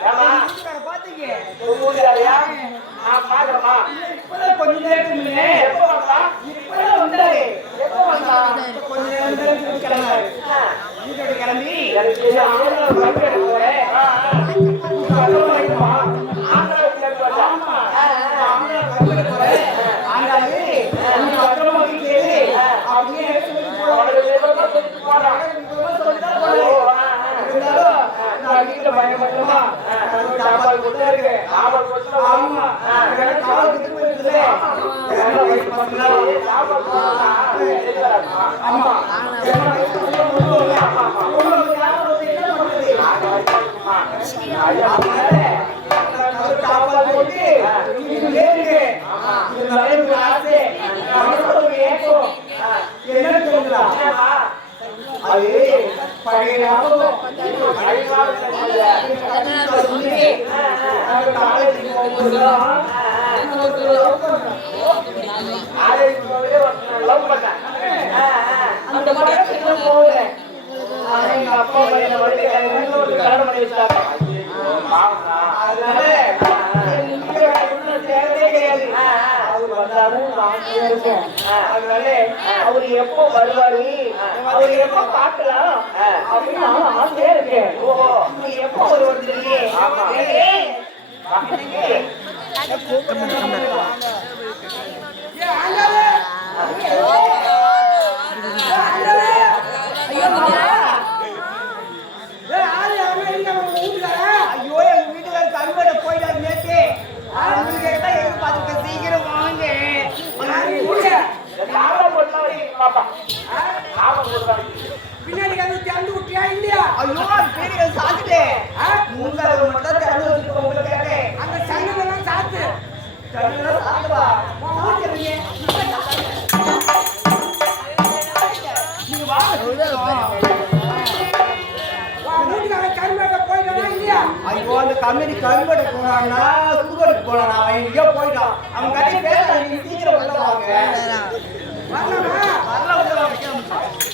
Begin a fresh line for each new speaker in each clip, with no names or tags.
ஏமா
வீட்டுக்கார பாத்தீங்க
ஊருக்காரியா நான் பாக்குறேமா
இப்பதான் கொஞ்ச நேரத்துக்கு
எப்போ வந்தா?
இப்பதான் வந்தாரு. கொஞ்ச நேரத்துக்கு கிளம்பினாரு கிளம்பி
எனக்கு இது ஆந்திரா பங்கு எடுக்க போறேன் கதவு வைக்குமா ஆந்திரா சேர்த்து வச்சா
ஆந்திரா கம்பெனி போறேன் ஆண்டாளு நீ பத்திரமா வீட்டுல இரு. அப்படியே சொல்லி போறாங்க
உனக்கு விவரமா சொல்லிட்டு போறான்
இருந்தாலும் நான் வீட்டுல பயன்படுத்தமா
சாப்பாடு கொடுத்தா
அவர் வந்தாலும் அதனால அவர் எப்போ வருவாரு அவர் எப்போ பார்க்கலாம் அப்படின்னு ஆசையா இருக்கேன் ஓஹோ எப்போ வருவாரு தெரியலையே பின்னாடி கதவு திறந்து விட்டியா இல்லையா? ஐயோ கதவு சாத்துட்டே. மூணாவது மட்டும் திறந்து வச்சுட்டு உங்களுக்கு கேட்டேன். அந்த சங்கமெல்லாம் சாத்து. சங்கமெல்லாம் சாத்துவா நீங்க வாங்க. ஐயோ அந்த கம்பெனி கரும்பேட்டை போனான்னா சுடுகாட்டுக்கு போனானா? அவன் எங்கேயோ போயிட்டான். அவன் கட்டி பேச நீங்க சீக்கிரம் உள்ள வாங்க. வரல வரல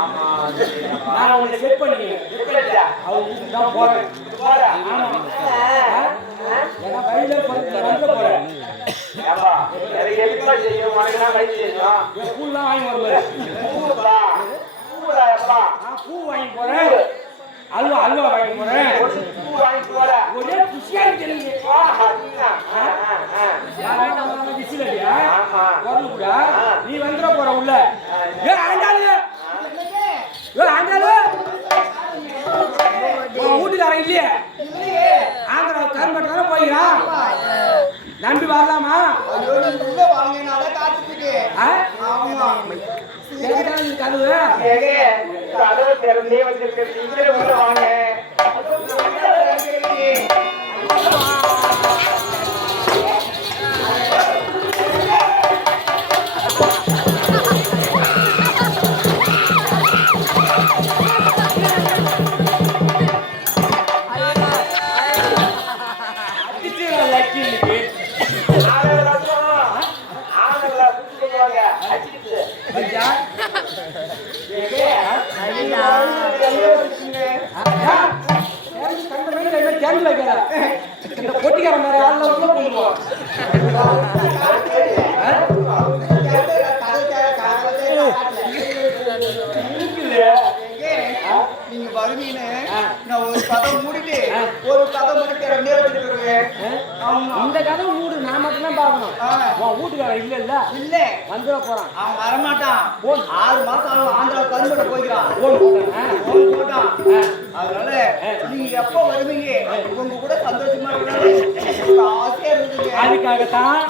நான் பண்ணிக்கிறேன்.
இப்படியா
அவன் வீட்டுக்கு தான் போறேன்.
போறா.
ஏன்னா வழியில போய் நடந்து போறேன். பூலாம் வாங்கி நான் பூ வாங்கி போறேன். அல்வா அல்வா வாங்கி போறேன்.
ஒரு
குஷியா. வரணுடா நீ வந்துட போற உள்ள. இல்லையே? ஆந்திரா கரும்பட்டு தானே போய்கிறான் நம்பி வரலாமா
ஐயோ நீங்க உள்ள வாங்க.
கேள்வி வைக்கிற இந்த பொட்டிக்கார மாதிரி ஆள் போடுவோம்
நீங்க வருவீன்னு நான் ஒரு கதை மூடிட்டு ஒரு கதை வச்சுட்டு வருவேன்
இந்த கதை நான் மட்டும் தான் பார்க்கணும் உன் வீட்டுக்காரன் இல்ல இல்ல.
இல்ல
வந்துட போறான்.
அவன் வரமாட்டான். ஆறு மாசம் ஆகும். ஆந்திரா கரும்புட போய்க்கிறான்.
போன் போட்டானே.
போன் போட்டான். அதனால நீங்க எப்ப வருவீங்க? உங்க கூட சந்தோஷமா இருக்கணும் ஆசையா இருக்குங்க
அதுக்காகத்தான்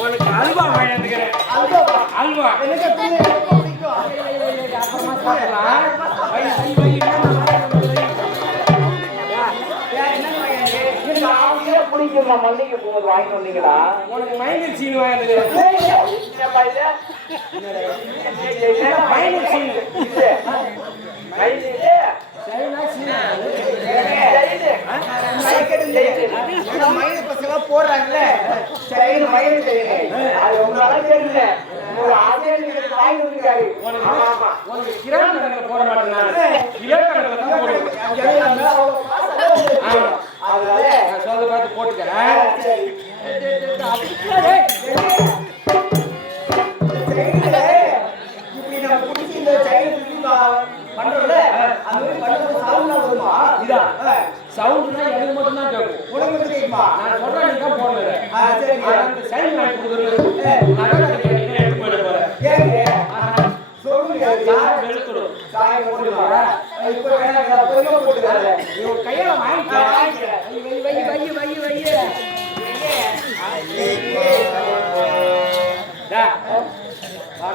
உனக்கு அல்வா வாங்கிக்கிறேன்
அதுதான்
அல்வா.
எனக்கு
அப்புறமா சாப்பிடலாம்.
பிடிக்குமா மல்லிகை போகும்போது வாங்கிட்டு வந்தீங்களா
உனக்கு மைனஸ் சீன்?
என்னப்பா
மைனஸ் சீன்
போடுறாங்கல்ல.
அது உங்களால தெரியல. ஒரு நீங்க வாங்கிட்டு வந்திருக்காரு.
போட மாட்டேன்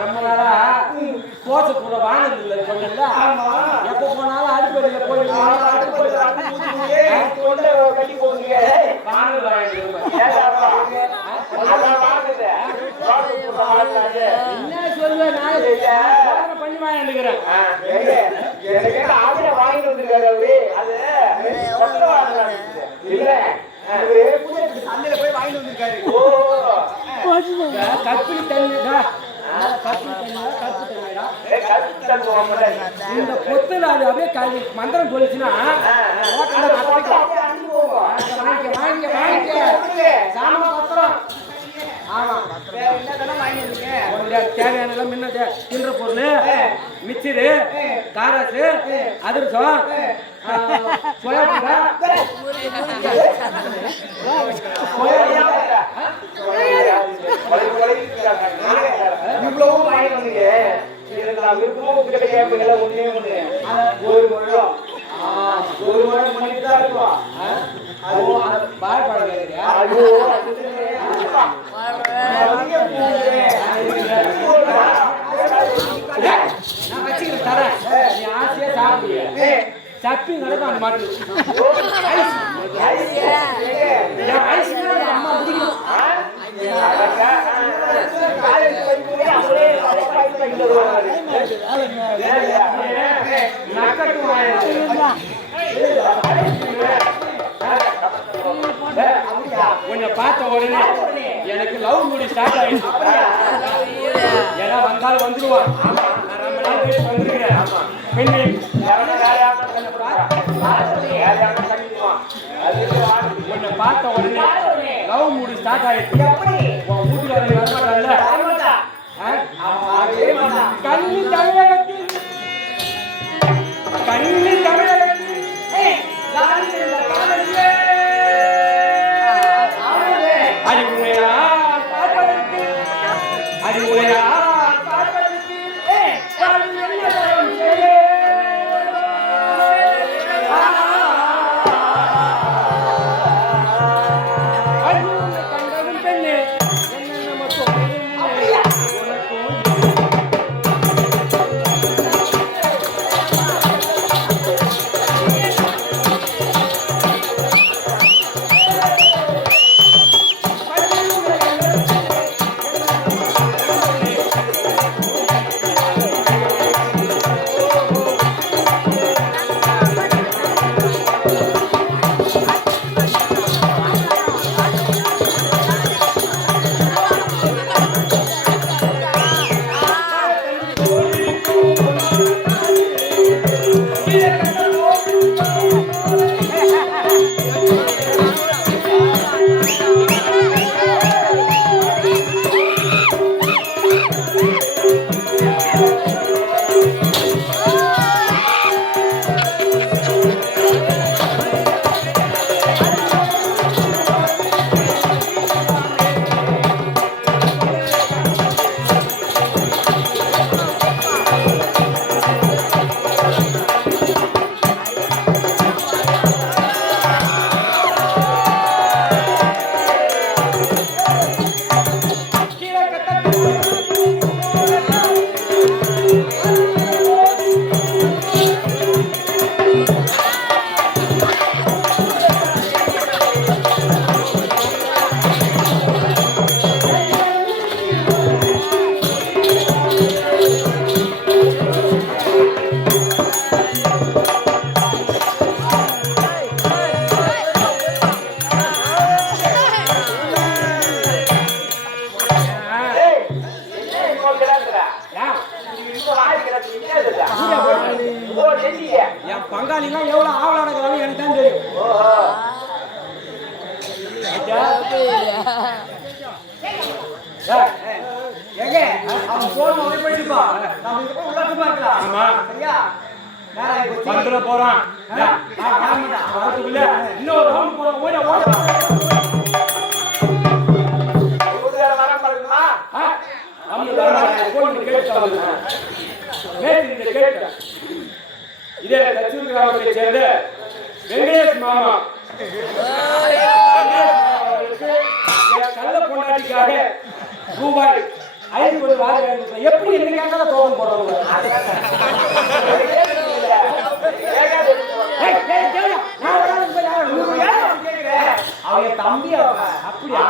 ரொம்ப நாளா கோச்ச கூட வாங்கினது இல்லை சொன்னல
ஆமா.
போனாலும் அடுப்படியில் போய்
அடுப்படியில
கட்டி போகுதுங்க.
வாங்கல் வாங்கிட்டு
ஆவில வாங்கிட்டு வந்திருக்காரு அவரு. அது. இல்ல,
சந்தையில போய் வாங்கிட்டு வந்திருக்காரு.
மட்டும்.
இந்த பொத்துல அது அப்படியே கை மந்திரம் சொல்லிச்சுன்னா. வாங்கிக்க வாங்கிக்க. சாம பத்திரம். ஆமா.
வேற என்னதெல்லாம் வாங்கிட்டு வந்தீங்க?
உனக்கு தேவையானதெல்லாம் முன்ன தின்ற பொருள். மிச்சரு காராசு அதிரசம்
இவ்வளவும் வாங்கிட்டு. இதுக்கு நான் விருப்பமா உங்ககிட்ட கேட்பீங்கல்ல, ஒண்ணே ஒண்ணு. ஒரு முழம். ஒரு முழம் பண்ணிட்டு தான் இருக்கோம்.
அது பாயப்படம் கேட்குறியா
ஐயோ, அது
தரேன் நீ ஆசையா சாப்பிடுங்க சப்பி நடக்கும் அந்த மாட்டு அம்மா உன்னை பார்த்த உடனே எனக்கு லவ் மூடி ஸ்டார்ட் ஆயிடுச்சு. ஏன்னா வந்தாலும் வந்துடுவான் பார்த்த உடனே லவ் மூடி ஸ்டார்ட் ஆயிடுச்சு உன் தமிழகத்தில் கண்ணு
ஏங்க அவன் போன் மொபைல் பண்ணிப்பா நம்ம இங்க போய் உள்ள இருக்கலாம்
ஆமா.
சரியா? இப்போ
வந்துட போறான். இன்னொரு round போறோம். ஓட, ஓட. இதே தச்சூர் கிராமத்தை சேர்ந்த வெங்கடேஷ் மாமா. கள்ள பொண்டாட்டிக்காக ரூபாய் ஐநூறு வாங்க எப்படி தோகம் யாரை நூறு ஏன்?
அவங்க தம்பி
அப்படியா?